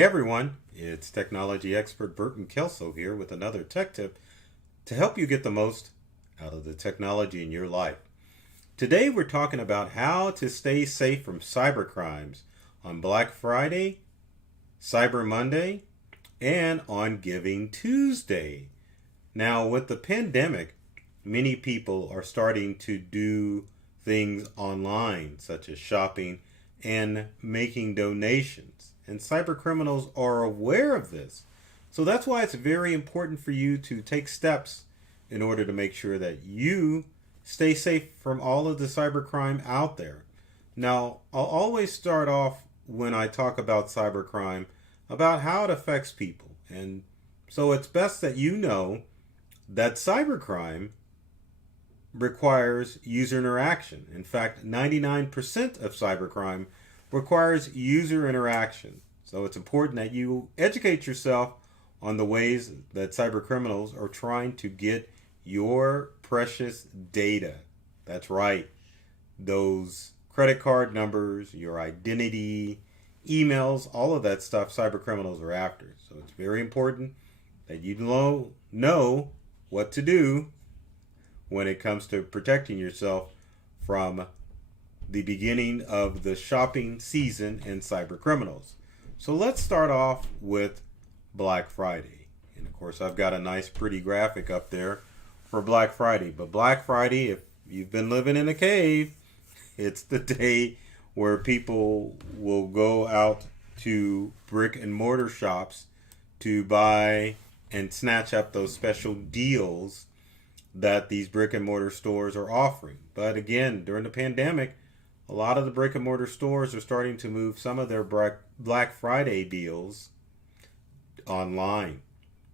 Hey everyone, it's technology expert Burton Kelso here with another tech tip to help you get the most out of the technology in your life. Today we're talking about how to stay safe from cyber crimes on Black Friday, Cyber Monday, and on Giving Tuesday. Now, with the pandemic, many people are starting to do things online, such as shopping and making donations. And cyber criminals are aware of this. So that's why it's very important for you to take steps in order to make sure that you stay safe from all of the cybercrime out there. Now, I'll always start off when I talk about cybercrime about how it affects people. And so it's best that you know that cybercrime requires user interaction. In fact, 99% of cybercrime requires user interaction. So it's important that you educate yourself on the ways that cyber criminals are trying to get your precious data. That's right. Those credit card numbers, your identity, emails, all of that stuff cyber criminals are after. So it's very important that you know what to do when it comes to protecting yourself from the beginning of the shopping season and cyber criminals. So let's start off with Black Friday. And of course, I've got a nice pretty graphic up there for Black Friday. But Black Friday, if you've been living in a cave, it's the day where people will go out to brick and mortar shops to buy and snatch up those special deals that these brick and mortar stores are offering. But again, during the pandemic, a lot of the brick and mortar stores are starting to move some of their Black Friday deals online.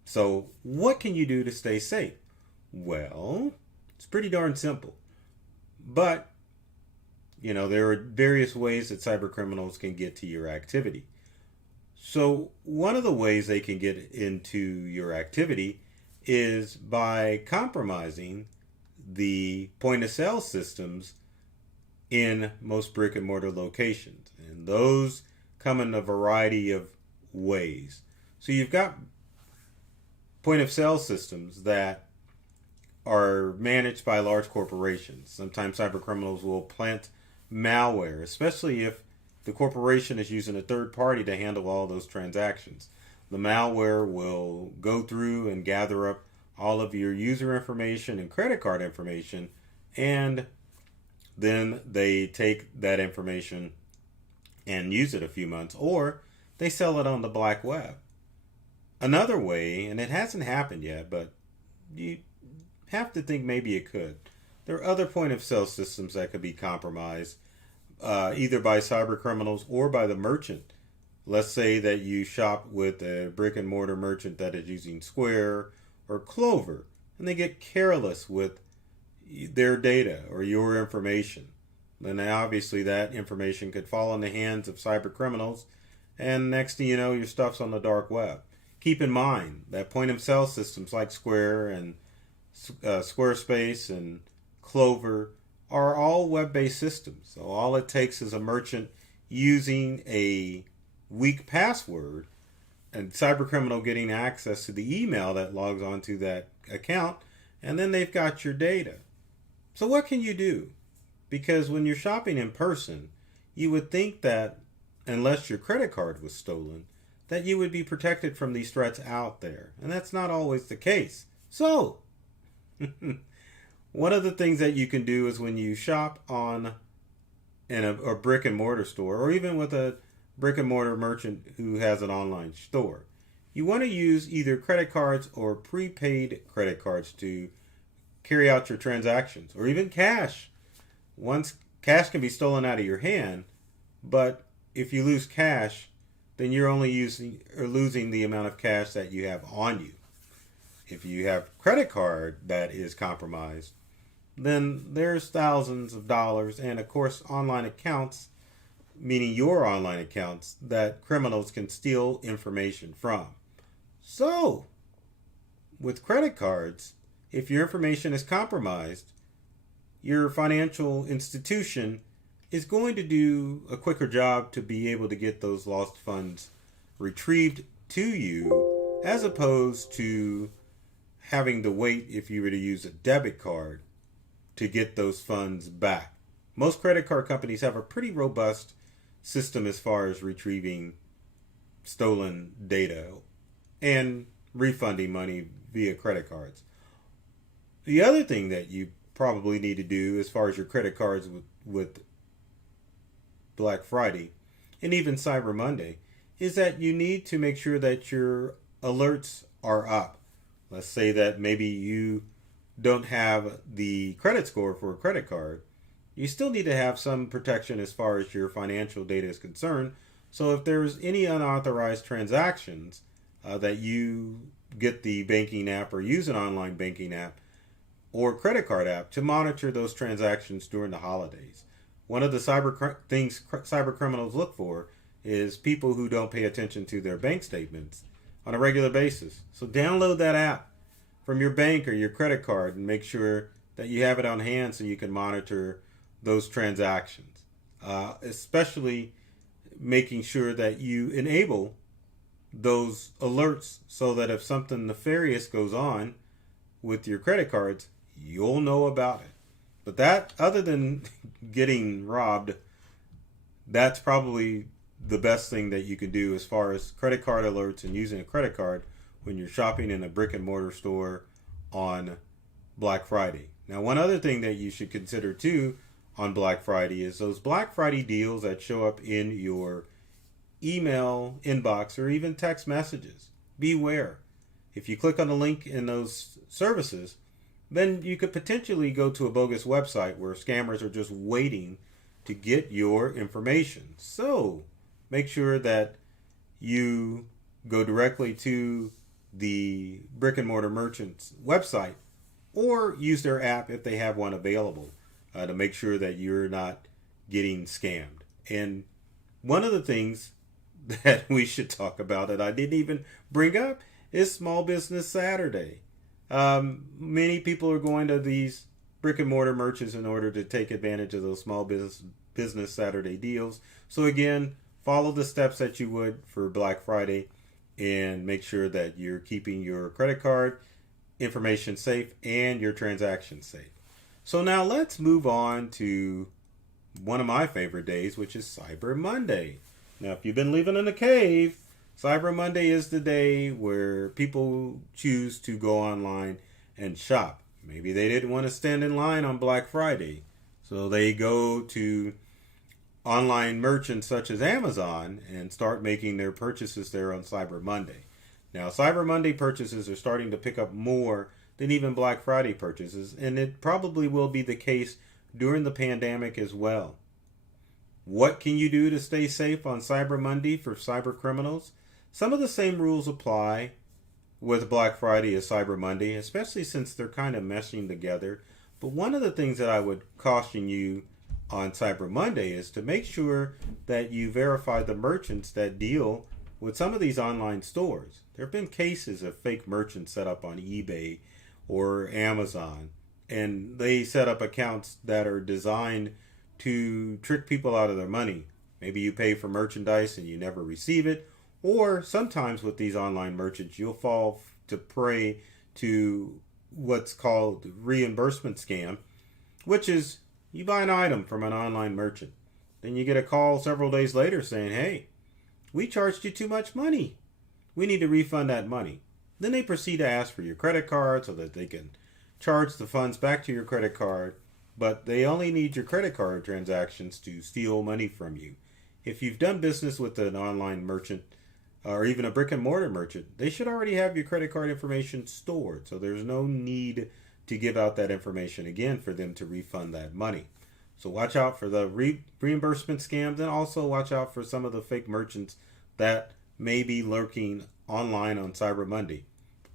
So what can you do to stay safe? Well, it's pretty darn simple. But, there are various ways that cyber criminals can get to your activity. So one of the ways they can get into your activity is by compromising the point of sale systems in most brick and mortar locations. And those come in a variety of ways. So you've got point of sale systems that are managed by large corporations. Sometimes cyber criminals will plant malware, especially if the corporation is using a third party to handle all those transactions. The malware will go through and gather up all of your user information and credit card information, and then they take that information and use it a few months, or they sell it on the black web. Another way, and it hasn't happened yet, but you have to think maybe it could. There are other point of sale systems that could be compromised, either by cyber criminals or by the merchant. Let's say that you shop with a brick and mortar merchant that is using Square or Clover, and they get careless with their data or your information. Then obviously that information could fall in the hands of cyber criminals, and next thing you know, your stuff's on the dark web. Keep in mind that point of sale systems like Square and Squarespace and Clover are all web-based systems. So all it takes is a merchant using a weak password and cybercriminal getting access to the email that logs onto that account, and then they've got your data. So what can you do? Because when you're shopping in person, you would think that unless your credit card was stolen, that you would be protected from these threats out there. And that's not always the case. So one of the things that you can do is when you shop in a brick and mortar store, or even with a brick and mortar merchant who has an online store, you want to use either credit cards or prepaid credit cards to carry out your transactions, or even cash. Once cash can be stolen out of your hand, but if you lose cash, then you're only losing the amount of cash that you have on you. If you have credit card that is compromised, then there's thousands of dollars, and of course online accounts, meaning your online accounts, that criminals can steal information from. So, with credit cards, if your information is compromised, your financial institution is going to do a quicker job to be able to get those lost funds retrieved to you, as opposed to having to wait if you were to use a debit card to get those funds back. Most credit card companies have a pretty robust system as far as retrieving stolen data and refunding money via credit cards. The other thing that you probably need to do as far as your credit cards with Black Friday and even Cyber Monday is that you need to make sure that your alerts are up. Let's say that maybe you don't have the credit score for a credit card. You still need to have some protection as far as your financial data is concerned. So if there's any unauthorized transactions that you get the banking app or use an online banking app or credit card app to monitor those transactions during the holidays. One of the things cyber criminals look for is people who don't pay attention to their bank statements on a regular basis. So download that app from your bank or your credit card and make sure that you have it on hand so you can monitor those transactions. Especially making sure that you enable those alerts so that if something nefarious goes on with your credit cards, you'll know about it. But that, other than getting robbed, that's probably the best thing that you can do as far as credit card alerts and using a credit card when you're shopping in a brick and mortar store on Black Friday. Now, one other thing that you should consider too on Black Friday is those Black Friday deals that show up in your email inbox or even text messages. Beware. If you click on the link in those services, then you could potentially go to a bogus website where scammers are just waiting to get your information. So make sure that you go directly to the brick and mortar merchant's website or use their app if they have one available to make sure that you're not getting scammed. And one of the things that we should talk about that I didn't even bring up is Small Business Saturday. Many people are going to these brick and mortar merchants in order to take advantage of those Small Business Saturday deals. So again, follow the steps that you would for Black Friday and make sure that you're keeping your credit card information safe and your transactions safe. So now let's move on to one of my favorite days, which is Cyber Monday. Now, if you've been living in a cave, Cyber Monday is the day where people choose to go online and shop. Maybe they didn't want to stand in line on Black Friday, so they go to online merchants such as Amazon and start making their purchases there on Cyber Monday. Now, Cyber Monday purchases are starting to pick up more than even Black Friday purchases, and it probably will be the case during the pandemic as well. What can you do to stay safe on Cyber Monday for cyber criminals? Some of the same rules apply with Black Friday as Cyber Monday, especially since they're kind of meshing together. But one of the things that I would caution you on Cyber Monday is to make sure that you verify the merchants that deal with some of these online stores. There have been cases of fake merchants set up on eBay or Amazon, and they set up accounts that are designed to trick people out of their money. Maybe you pay for merchandise and you never receive it, or sometimes with these online merchants, you'll fall to prey to what's called reimbursement scam, which is you buy an item from an online merchant. Then you get a call several days later saying, hey, we charged you too much money. We need to refund that money. Then they proceed to ask for your credit card so that they can charge the funds back to your credit card, but they only need your credit card transactions to steal money from you. If you've done business with an online merchant or even a brick and mortar merchant, they should already have your credit card information stored, so there's no need to give out that information again for them to refund that money. So watch out for the reimbursement scams, and also watch out for some of the fake merchants that may be lurking online on Cyber Monday.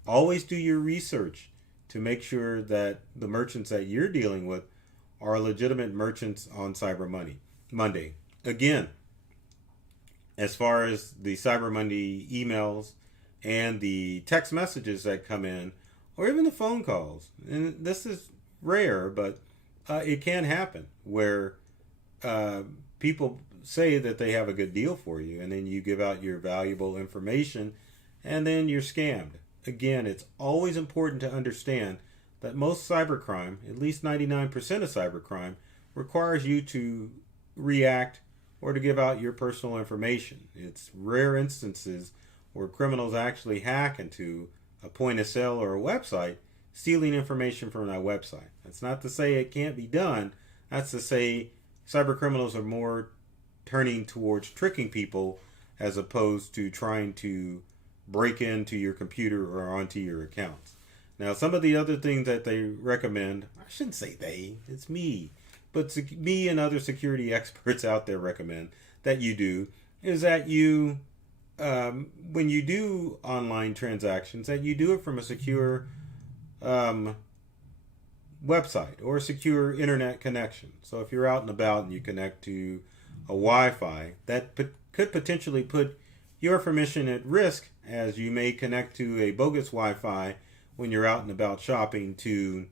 Always do your research to make sure that the merchants that you're dealing with are legitimate merchants on Cyber Monday. Again, as far as the Cyber Monday emails and the text messages that come in, or even the phone calls, and this is rare, but it can happen, where people say that they have a good deal for you, and then you give out your valuable information, and then you're scammed. Again, it's always important to understand that most cybercrime, at least 99% of cybercrime, requires you to react or to give out your personal information. It's rare instances where criminals actually hack into a point of sale or a website, stealing information from that website. That's not to say it can't be done. That's to say cyber criminals are more turning towards tricking people as opposed to trying to break into your computer or onto your accounts. Now, some of the other things that they recommend, I shouldn't say they, it's me, but me and other security experts out there recommend that you do, is that you, when you do online transactions, that you do it from a secure website or a secure internet connection. So if you're out and about and you connect to a Wi-Fi, that could potentially put your information at risk, as you may connect to a bogus Wi-Fi when you're out and about shopping to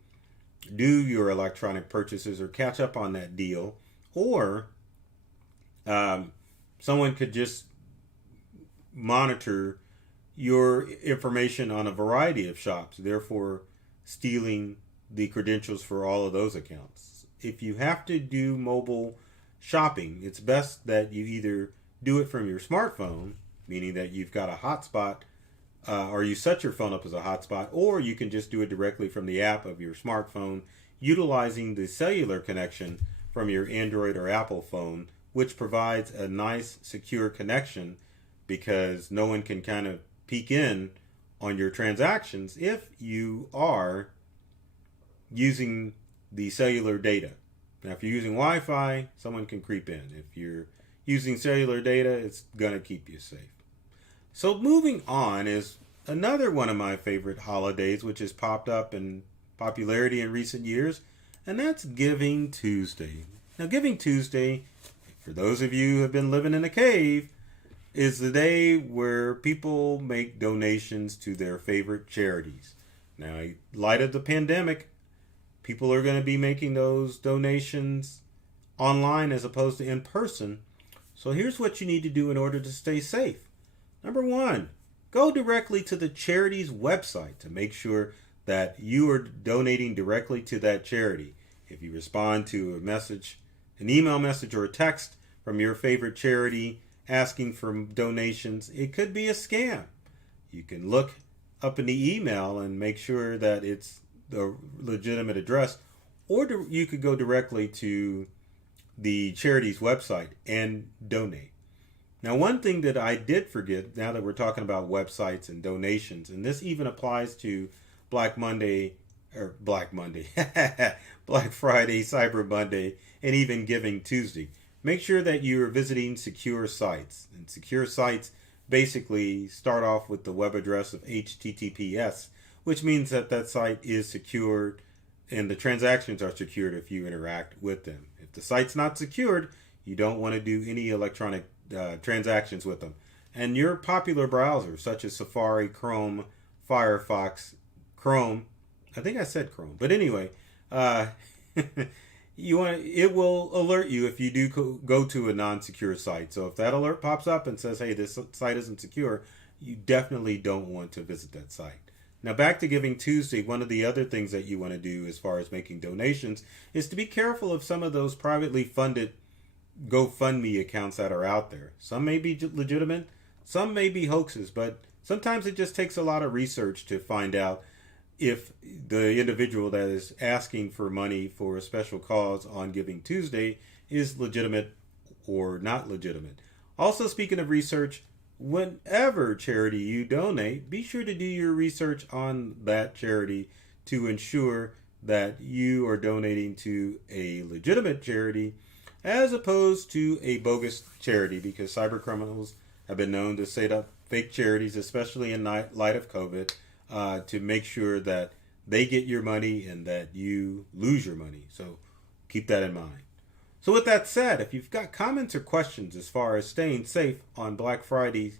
do your electronic purchases or catch up on that deal. Or someone could just monitor your information on a variety of shops, therefore stealing the credentials for all of those accounts. If you have to do mobile shopping, it's best that you either do it from your smartphone, meaning that you've got a hotspot, or you set your phone up as a hotspot, or you can just do it directly from the app of your smartphone, utilizing the cellular connection from your Android or Apple phone, which provides a nice, secure connection, because no one can kind of peek in on your transactions if you are using the cellular data. Now, if you're using Wi-Fi, someone can creep in. If you're using cellular data, it's going to keep you safe. So moving on is another one of my favorite holidays, which has popped up in popularity in recent years, and that's Giving Tuesday. Now, Giving Tuesday, for those of you who have been living in a cave, is the day where people make donations to their favorite charities. Now, in light of the pandemic, people are going to be making those donations online as opposed to in person. So here's what you need to do in order to stay safe. Number one, go directly to the charity's website to make sure that you are donating directly to that charity. If you respond to a message, an email message or a text from your favorite charity asking for donations, it could be a scam. You can look up in the email and make sure that it's the legitimate address, or you could go directly to the charity's website and donate. Now, one thing that I did forget, now that we're talking about websites and donations, and this even applies to Black Friday, Cyber Monday, and even Giving Tuesday. Make sure that you're visiting secure sites. And secure sites basically start off with the web address of HTTPS, which means that that site is secured and the transactions are secured if you interact with them. If the site's not secured, you don't want to do any electronic transactions with them. And your popular browsers such as Safari, Chrome, Firefox, Chrome, I think I said Chrome, but anyway, it will alert you if you do go to a non-secure site. So if that alert pops up and says, hey, this site isn't secure, you definitely don't want to visit that site. Now, back to Giving Tuesday, one of the other things that you want to do as far as making donations is to be careful of some of those privately funded GoFundMe accounts that are out there. Some may be legitimate, some may be hoaxes, but sometimes it just takes a lot of research to find out if the individual that is asking for money for a special cause on Giving Tuesday is legitimate or not legitimate. Also, speaking of research, whenever charity you donate, be sure to do your research on that charity to ensure that you are donating to a legitimate charity as opposed to a bogus charity, because cyber criminals have been known to set up fake charities, especially in light of COVID, to make sure that they get your money and that you lose your money. So keep that in mind. So with that said, if you've got comments or questions as far as staying safe on Black Friday,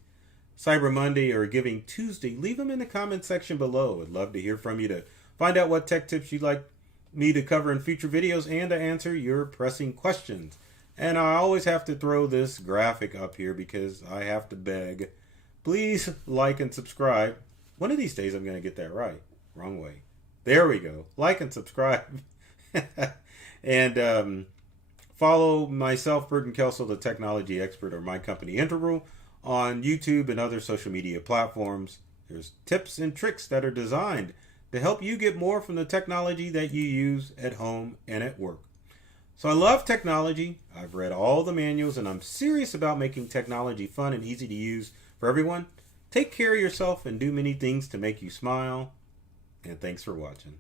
Cyber Monday, or Giving Tuesday, leave them in the comment section below. I'd love to hear from you to find out what tech tips you'd like me to cover in future videos and to answer your pressing questions. And I always have to throw this graphic up here because I have to beg. Please like and subscribe. One of these days I'm going to get that right. Wrong way. There we go. Like and subscribe. And follow myself, Burton Kelso, the technology expert, or my company Integral, on YouTube and other social media platforms. There's tips and tricks that are designed to help you get more from the technology that you use at home and at work. So I love technology. I've read all the manuals, and I'm serious about making technology fun and easy to use for everyone. Take care of yourself and do many things to make you smile. And thanks for watching.